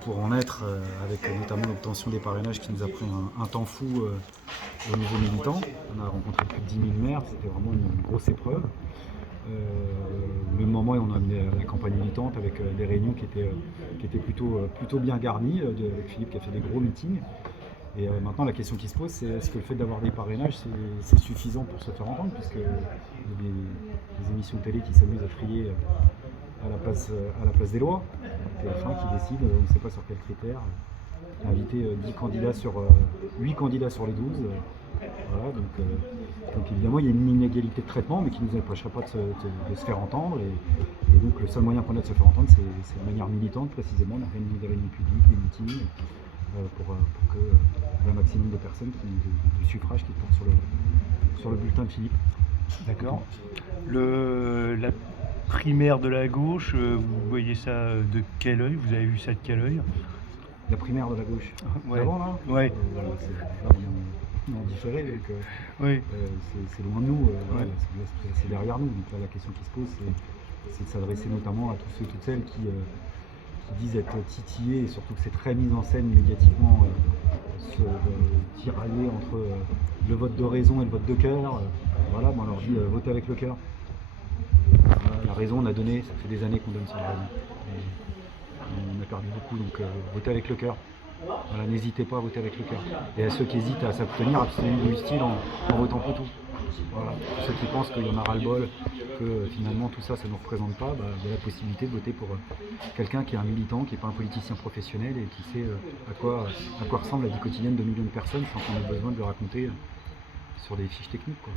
pour en être, avec notamment l'obtention des parrainages qui nous a pris un temps fou au niveau militant. On a rencontré plus de 10 000 maires, c'était vraiment une grosse épreuve. Au même moment, on a amené la campagne militante avec des réunions qui étaient plutôt bien garnies, avec Philippe qui a fait des gros meetings. Et maintenant, la question qui se pose, c'est est-ce que le fait d'avoir des parrainages, c'est suffisant pour se faire entendre, puisque il y a des émissions de télé qui s'amusent à crier à la place des lois. TF1 qui décide, on ne sait pas sur quels critères, inviter 8 candidats sur les 12. Voilà, donc évidemment, il y a une inégalité de traitement, mais qui ne nous empêchera pas de se faire entendre. Et donc, le seul moyen qu'on a de se faire entendre, c'est de manière militante, précisément, des réunions publiques, des meetings, pour que le maximum de personnes du suffrage qui portent sur le bulletin de Philippe. D'accord. La primaire de la gauche, vous voyez ça de quel œil? Vous avez vu ça de quel œil? La primaire de la gauche. Ouais. Avant, là Ouais. Là, on est en différé, donc Oui. c'est loin de nous. Ouais. C'est derrière nous. Donc là, la question qui se pose, c'est de s'adresser notamment à tous ceux, toutes celles qui disent être titillés, et surtout que c'est très mis en scène médiatiquement, tiraillés entre le vote de raison et le vote de cœur. Voilà, on leur dit votez avec le cœur. La raison, on a donné, ça fait des années qu'on donne sur la raison. Et on a perdu beaucoup, donc votez avec le cœur. Voilà, n'hésitez pas à voter avec le cœur. Et à ceux qui hésitent à s'abstenir, abstenez du style en votant pour tout. Voilà. Pour ceux qui pensent qu'il y en a ras-le-bol, que finalement tout ça, ça ne nous représente pas, il y a la possibilité de voter pour quelqu'un qui est un militant, qui n'est pas un politicien professionnel et qui sait à quoi ressemble la vie quotidienne de millions de personnes sans qu'on ait besoin de le raconter sur des fiches techniques, quoi.